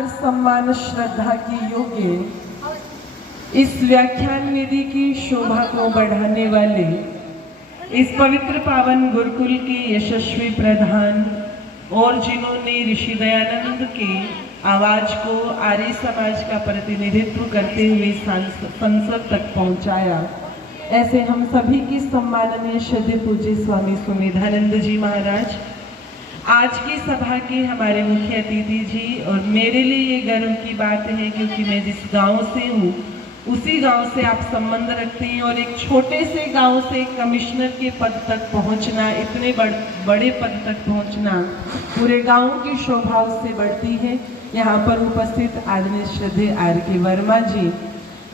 आदर सम्मान श्रद्धा की योग्य इस व्याख्यान वेदी की शोभा को बढ़ाने वाले इस पवित्र पावन गुरुकुल के यशस्वी प्रधान और जिन्होंने ऋषि दयानंद के आवाज को आर्य समाज का प्रतिनिधित्व करते हुए संसद तक पहुंचाया, ऐसे हम सभी की सम्माननीय श्रद्धेय पूज्य स्वामी सुमेधानंद जी महाराज, आज की सभा के हमारे मुख्य अतिथि जी। और मेरे लिए ये गर्व की बात है क्योंकि मैं जिस गांव से हूँ उसी गांव से आप संबंध रखते हैं और एक छोटे से गांव से कमिश्नर के पद तक पहुंचना, इतने बड़े पद तक पहुंचना, पूरे गांव की शोभा उससे बढ़ती है। यहाँ पर उपस्थित आदरणीय श्रद्धेय R.K. वर्मा जी,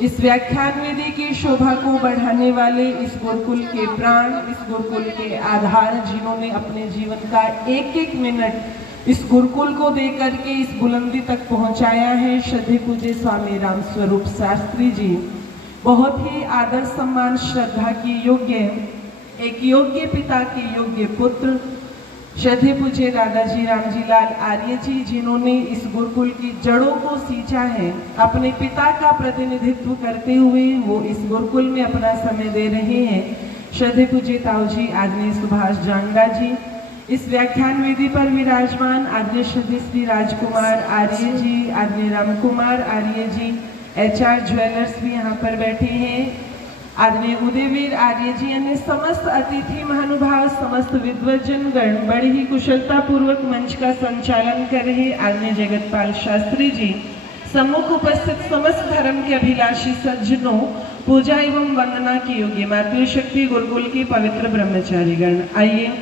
इस व्याख्यान वेदी की शोभा को बढ़ाने वाले, इस गुरुकुल के प्राण, इस गुरुकुल के आधार, जिन्होंने अपने जीवन का एक एक मिनट इस गुरुकुल को देकर के इस बुलंदी तक पहुंचाया है, श्रद्धेय पूज्य स्वामी रामस्वरूप शास्त्री जी, बहुत ही आदर सम्मान श्रद्धा की योग्य, एक योग्य पिता के योग्य पुत्र, श्रद्धेय पूज्य दादाजी रामजी लाल आर्य जी, जिन्होंने इस गुरुकुल की जड़ों को सींचा है, अपने पिता का प्रतिनिधित्व करते हुए वो इस गुरुकुल में अपना समय दे रहे हैं। श्रद्धेय पूज्य ताऊ जी आदरणीय सुभाष जांगड़ा जी, इस व्याख्यान वेदी पर विराजमान आदरणीय श्रद्धेय श्री राजकुमार आर्य जी, आदरणीय रामकुमार आर्य जी, HR ज्वेलर्स भी यहाँ पर बैठे हैं, आदरणीय उदयवीर आर्य जी, अन्य समस्त अतिथि महानुभाव, समस्त विद्वजन गण बड़ी ही कुशलता पूर्वक मंच का संचालन कर रहे आदरणीय जगतपाल शास्त्री जी, सम्मुख उपस्थित समस्त धर्म के अभिलाषी सज्जनों, पूजा एवं वंदना की योग्य मातृशक्ति गुरुकुल की पवित्र ब्रह्मचारी गण, आइए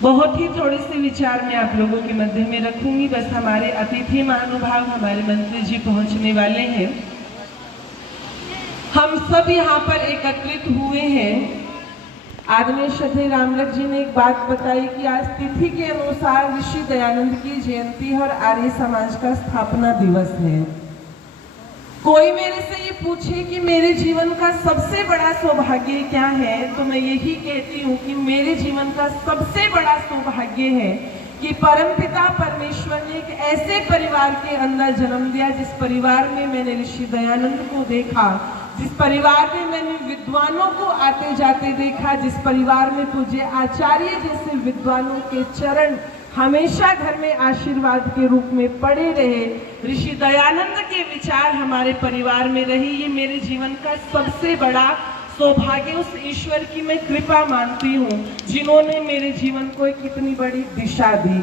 बहुत ही थोड़े से विचार मैं आप लोगों के मध्य में रखूंगी। बस हमारे अतिथि महानुभाव, हमारे मंत्री जी पहुंचने वाले हैं। हम सब यहाँ पर एकत्रित हुए हैं। आदरणीय श्रद्धेय रामलक जी ने एक बात बताई कि आज तिथि के अनुसार ऋषि दयानंद की जयंती और आर्य समाज का स्थापना दिवस है। कोई मेरे से ये पूछे कि मेरे जीवन का सबसे बड़ा सौभाग्य क्या है, तो मैं यही कहती हूँ कि मेरे जीवन का सबसे बड़ा सौभाग्य है कि परमपिता परमेश्वर ने एक ऐसे परिवार के अंदर जन्म दिया जिस परिवार में मैंने ऋषि दयानंद को देखा, जिस परिवार में मैंने विद्वानों को आते जाते देखा, जिस परिवार में पूज्य आचार्य जैसे विद्वानों के चरण हमेशा घर में आशीर्वाद के रूप में पड़े रहे, ऋषि दयानंद के विचार हमारे परिवार में रही। ये मेरे जीवन का सबसे बड़ा सौभाग्य, उस ईश्वर की मैं कृपा मानती हूँ जिन्होंने मेरे जीवन को एक इतनी बड़ी दिशा दी।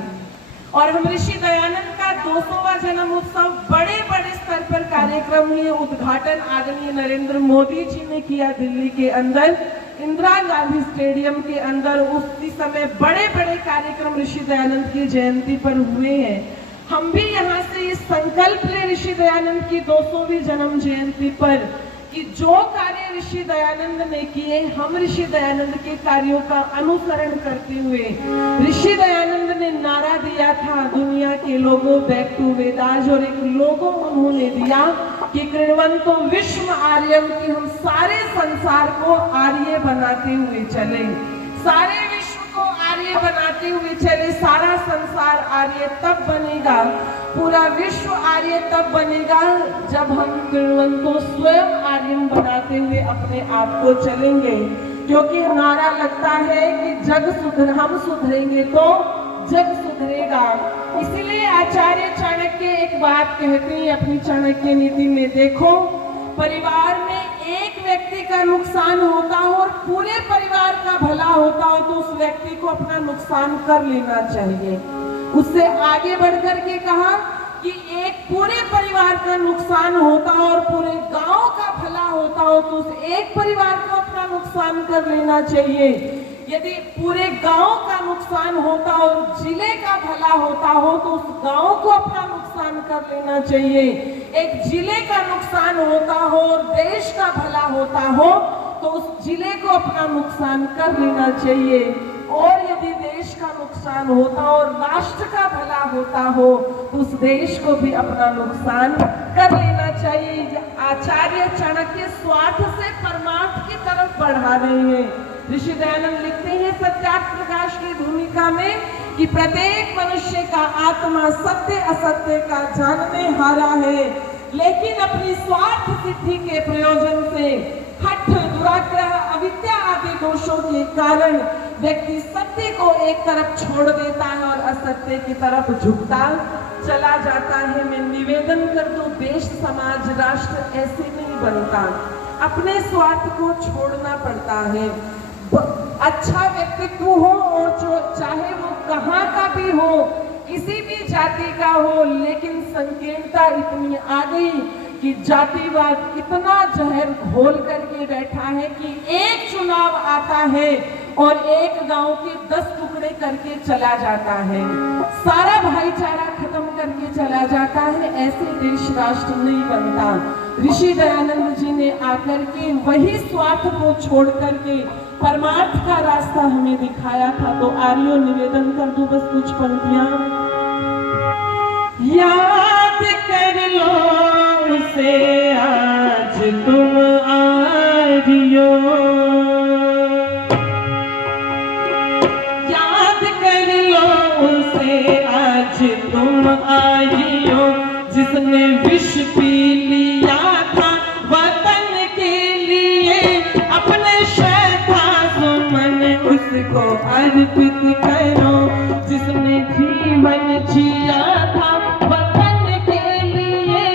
और हम ऋषि दयानंद का 200वां जन्म उत्सव बड़े बड़े स्तर पर कार्यक्रम हुए, उद्घाटन आदरणीय नरेंद्र मोदी जी ने किया दिल्ली के अंदर, इंदिरा गांधी स्टेडियम के अंदर। उसी समय बड़े बड़े कार्यक्रम ऋषि दयानंद की जयंती पर हुए हैं। हम भी यहाँ से ये संकल्प ले ऋषि दयानंद की 200वीं जन्म जयंती पर कि जो कार्य ऋषि दयानंद ने किए, हम ऋषि दयानंद के कार्यों का अनुसरण करते हुए, ऋषि दयानंद ने नारा दिया था दुनिया के लोगों बैक टू वेदास, और एक लोगो उन्होंने दिया कि कृण्वन्तो विश्व आर्यम, की हम सारे संसार को आर्य बनाते हुए चले, सारे विश्व को आर्य बनाते हुए चले। सारा संसार आर्य तब बनेगा, पूरा विश्व आर्य तब बनेगा जब हम कृण्वन्तो स्वयं आर्यम बनाते हुए अपने आप को चलेंगे। क्योंकि नारा लगता है कि हम सुधरेंगे तो जग सुधरेगा। इसीलिए आचार्य चाणक्य एक बात कहते हैं अपनी चाणक्य नीति में, देखो परिवार में एक व्यक्ति का नुकसान होता हो और पूरे परिवार का भला होता हो तो उस व्यक्ति को अपना नुकसान कर लेना चाहिए। उससे आगे बढ़कर के कहा कि एक पूरे परिवार का नुकसान होता हो और पूरे गांव का भला होता हो तो उस एक परिवार को अपना नुकसान कर लेना चाहिए। यदि पूरे गांव का नुकसान होता हो, जिले का भला होता हो तो उस गांव को अपना नुकसान कर लेना चाहिए। एक जिले का नुकसान होता हो और देश का भला होता हो तो उस जिले को अपना नुकसान कर लेना चाहिए। और यदि देश का नुकसान होता हो और राष्ट्र का भला होता हो तो उस देश को भी अपना नुकसान कर लेना चाहिए। आचार्य चाणक्य स्वार्थ से परमार्थ की तरफ बढ़ा रहे हैं। ऋषि दयानंद लिखते हैं सत्य व्यास प्रकाश की भूमिका में कि प्रत्येक मनुष्य का आत्मा सत्य असत्य का जानने हारा है, लेकिन अपनी स्वार्थ सिद्धि के प्रयोजन से हठ, दुराग्रह, अविद्या आदि दोषों के कारण व्यक्ति सत्य को एक तरफ छोड़ देता है और असत्य की तरफ झुकता चला जाता है। मैं निवेदन कर दूं, देश, समाज, राष्ट्र ऐसे नहीं बनता, अपने स्वार्थ को छोड़ना पड़ता है। अच्छा व्यक्तित्व हो और जो चाहे वो कहाँ का भी हो, किसी भी जाति का हो, लेकिन संकीर्णता इतनी आ गई कि जातिवाद इतना जहर घोल करके बैठा है कि एक चुनाव आता है और एक गांव के 10 टुकड़े करके चला जाता है, सारा भाईचारा खत्म करके चला जाता है। ऐसे देश राष्ट्र नहीं बनता। ऋषि दयानंद जी ने आकर के वही स्वार्थ को छोड़ करके परमार्थ का रास्ता हमें दिखाया था। तो आर्यो निवेदन कर दूं बस कुछ पंक्तियां। याद कर लो उसे आज तुम आर्यो, याद कर लो उसे आज तुम आर्यो, जिसने विष पी लिया था वतन के लिए, अपने श्रद्धा सुमन उसको अर्पित करो, जिसने जीवन जिया था वतन के लिए,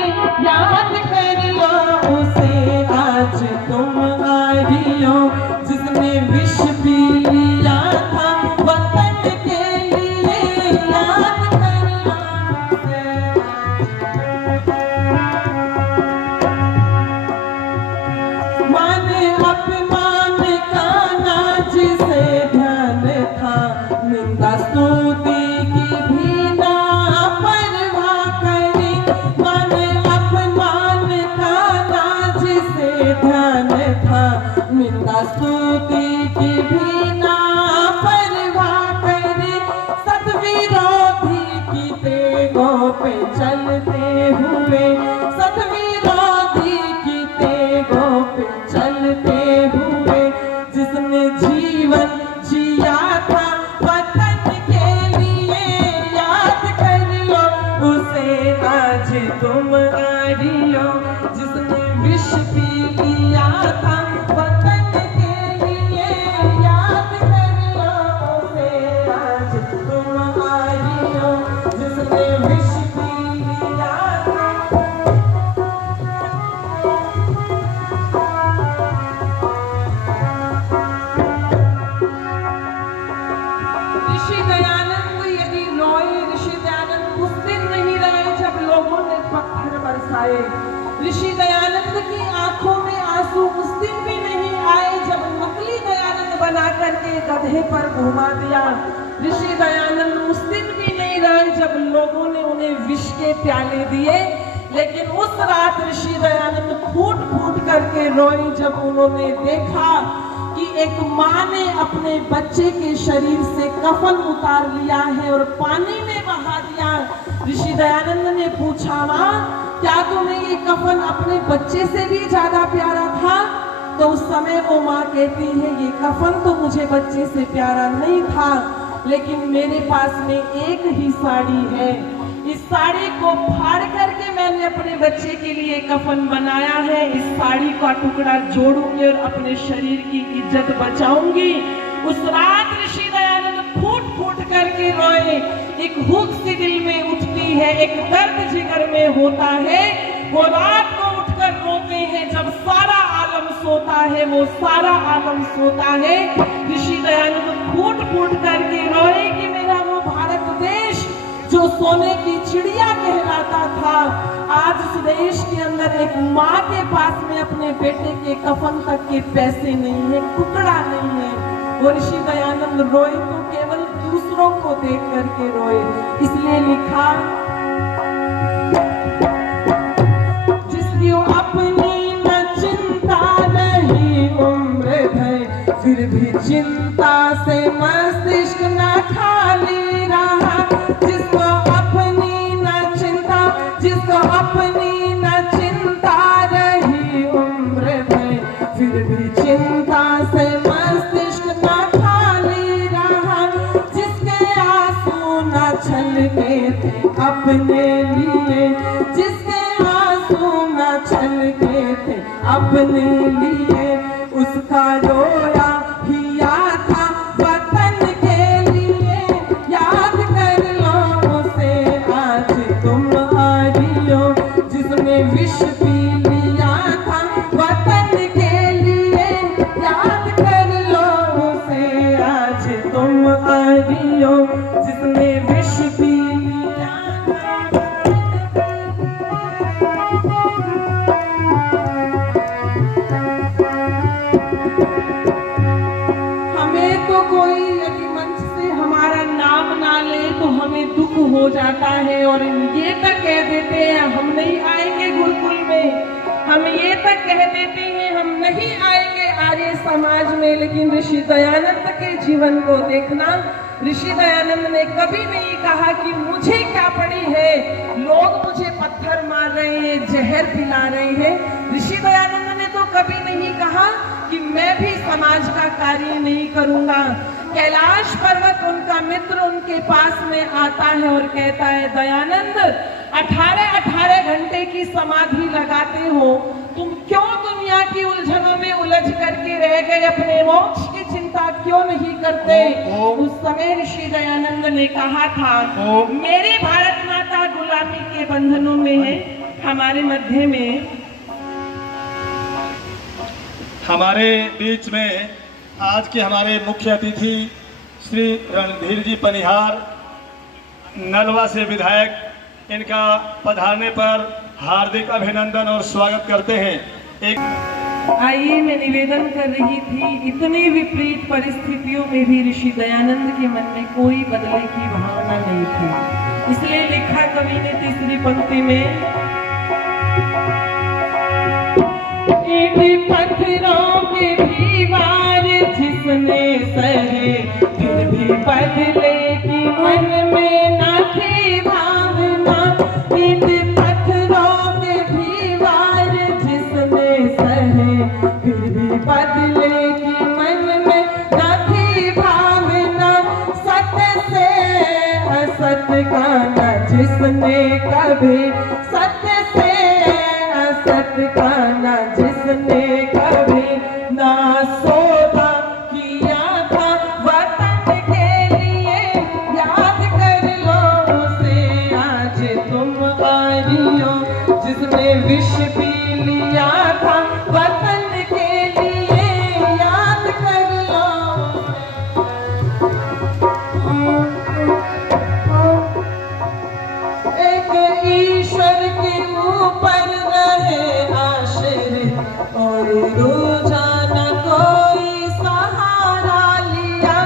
याद कर लो उसे आज तुम आर्यो, जिसने विष पी लिया था वतन के लिए, याद कर लो उसे। मान अपमान का नाज से ध्यान था, निंदा स्तुति की भी ना परवाह करी, मान अपमान का नाज से ध्यान था, निंदा स्तुति की भी ना परवाह करी, सद्विरोधी की तेगों पे चलते हुए, सद्विरोधी की तेगों पे चलते हुए, जिसने जीवन जिया था वतन के लिए, याद कर लो उसे आज तुम आर्यो, जिसने विष पी लिया था वतन के लिए, याद कर लो उसे आज तुम आर्यो, जिसने विष पी लिया था। ऋषि दयानंद यदि रोए, ऋषि दयानंद उस दिन नहीं रहे जब लोगों ने पत्थर बरसाए, ऋषि दयानंद की आंखों में आंसू उस दिन भी नहीं आए जब नकली दयानंद बना करके गधे पर घुमा दिया, ऋषि दयानंद उस दिन भी नहीं रहे जब लोगों ने उन्हें विष के प्याले दिए, लेकिन उस रात ऋषि दयानंद फूट फूट करके रोए जब उन्होंने देखा कि एक माँ ने अपने बच्चे के शरीर से कफन उतार लिया है और पानी में बहा दिया। ऋषि दयानंद ने पूछा, माँ क्या तुम्हें ये कफन अपने बच्चे से भी ज्यादा प्यारा था? तो उस समय वो माँ कहती है, ये कफन तो मुझे बच्चे से प्यारा नहीं था, लेकिन मेरे पास में एक ही साड़ी है, इस साड़ी को फाड़ करके मैंने अपने बच्चे के लिए कफन बनाया है, इस साड़ी का टुकड़ा जोड़ूंगी और अपने शरीर की इज्जत बचाऊंगी। उस रात ऋषि दयानंद फूट फूट करके रोए, एक हुक सी दिल में उठती है, एक दर्द जिगर में होता है, वो रात को उठकर रोते हैं जब सारा आलम सोता है, वो सारा आलम सोता है। ऋषि दयानंद फूट फूट करके रोए कि मेरा वो भारत देश जो सोने की चिड़िया कहलाता था, आज उस देश के अंदर एक माँ के पास में अपने बेटे के कफन तक के पैसे नहीं है, टुकड़ा नहीं है। वो ऋषि दयानंद रोए तो केवल दूसरों को देख करके रोए, इसलिए लिखा, जिसकी अपनी न चिंता नहीं उम्र भर, फिर भी चिंता से मस्तिष्क न खाली रहा, जिसको अपनी न चिंता, जिसको अपनी न चिंता रही उम्र भर, फिर भी चिंता से मस्तिष्क न खाली रहा। अपने लिए उसका रोया हिया था वतन के लिए। याद कर लो उसे आज तुम आ रही हो, जिसने विष पी लिया था वतन के लिए। याद कर लो उसे आज तुम आ रही हो, जिसने विष पी लिया था। हमें तो कोई यदि मंच से हमारा नाम ना ले तो हमें दुख हो जाता है, और ये तक कह देते हैं हम नहीं आएंगे गुरुकुल में, हम ये तक कह देते हैं हम नहीं आएंगे आर्य समाज में। लेकिन ऋषि दयानंद के जीवन को देखना, ऋषि दयानंद ने कभी नहीं कहा कि मुझे क्या पड़ी है, लोग मुझे पत्थर मार रहे हैं, जहर पिला रहे हैं। ऋषि दयानंद ने तो कभी नहीं कहा कि मैं भी समाज का कार्य नहीं करूंगा। कैलाश पर्वत उनका मित्र उनके पास में आता है और कहता है, दयानंद 18-18 घंटे की समाधि लगाते हो, तुम क्यों दुनिया की उलझनों में उलझ करके रह गए, अपने मोक्ष की चिंता क्यों नहीं करते? उस समय ऋषि दयानंद ने कहा था, मेरी भारत माता गुलामी के बंधनों में है। हमारे मध्य में, हमारे बीच में आज के हमारे मुख्य अतिथि श्री रणधीर जी पनिहार, नलवा से विधायक, इनका पधारने पर हार्दिक अभिनंदन और स्वागत करते हैं। आइए, मैं निवेदन कर रही थी, इतनी विपरीत परिस्थितियों में भी ऋषि दयानंद के मन में कोई बदले की भावना नहीं थी। इसलिए लिखा कवि ने तीसरी पंक्ति में, ईंट पत्थरों के भी वार जिसने सहे, फिर भी बदले की मन में न थी भावना। ईंट पत्थरों के भी वार जिसने सहे, फिर भी बदले की मन में न थी भावना। सत्य से असत का न जिसने कभी, सत्य से असत का न जिसने कभी ना सौदा किया था वतन के लिए। याद कर लो उसे आज तुम आ रही हो, जिसने विष पी लिया था वतन के लिए। याद कर लो एक ईश्वर के ऊपर रहे आश्रित, और रोजाना कोई सहारा लिया।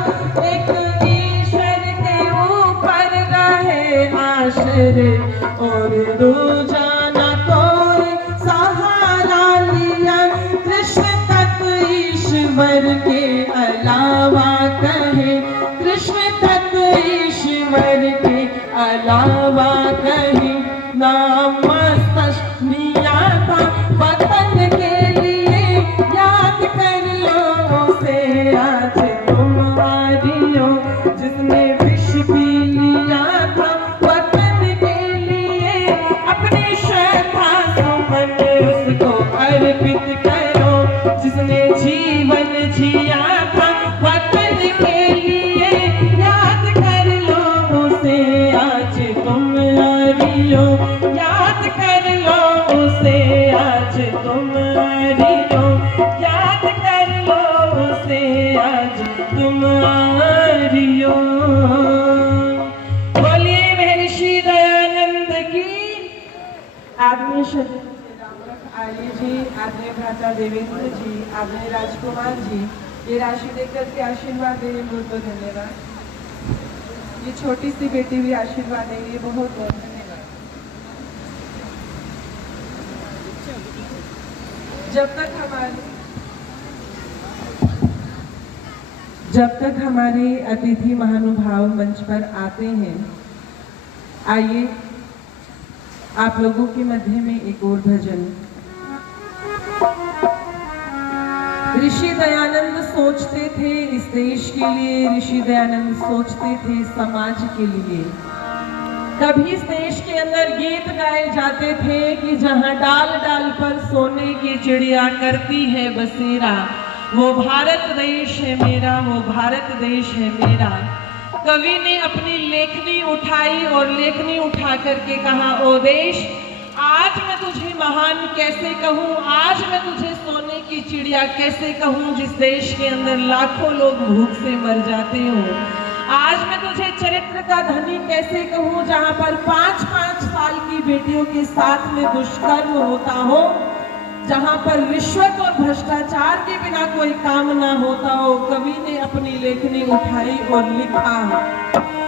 एक ईश्वर के ऊपर रहे आश्रित, और रोजाना कोई सहारा लिया। कृष्ण तक ईश्वर के अलावा कहे, कृष्ण तक ईश्वर के अलावा कहे, नाम मस्तक लिया था वतन के लिए। याद कर लो उसे आज तुम आ रही हो, जिसने विष पी लिया था वतन के लिए। अपनी श्रद्धा सुमन उसको अर्पित करो, जिसने जीवन जिया था वतन के लिए। याद कर लो उसे आज तुम आ रही हो, याद कर लो उसे आज तुम आ रही हो, याद कर लो उसे आज तुम आ रही हो। बोलिए महर्षि दयानंद की। आदरणीय श्री रामरख आर्य जी, आदरणीय भ्राता देवेंद्र जी, आदरणीय राजकुमार जी, ये राशि देकर के आशीर्वाद दे रहे, बहुत बहुत धन्यवाद। ये छोटी सी बेटी भी आशीर्वाद देंगे, बहुत बहुत धन्यवाद। जब तक हमारे अतिथि महानुभाव मंच पर आते हैं, आइए आप लोगों के मध्य में एक और भजन। ऋषि दयानंद सोचते थे इस देश के लिए, ऋषि दयानंद सोचते थे समाज के लिए। कभी इस देश के अंदर गीत गाए जाते थे कि जहां डाल डाल पर सोने की चिड़िया करती है बसेरा, वो भारत देश है मेरा, वो भारत देश है मेरा। कवि ने अपनी लेखनी उठाई और लेखनी उठा करके कहा, ओ देश आज मैं तुझे महान कैसे कहूँ, आज मैं तुझे सोने की चिड़िया कैसे कहूँ, जिस देश के अंदर लाखों लोग भूख से मर जाते हो। आज मैं तुझे चरित्र का धनी कैसे कहूँ, जहाँ पर 5-5 साल की बेटियों के साथ में दुष्कर्म होता हो, जहाँ पर रिश्वत और भ्रष्टाचार के बिना कोई काम ना होता हो। कवि ने अपनी लेखनी उठाई और लिखा,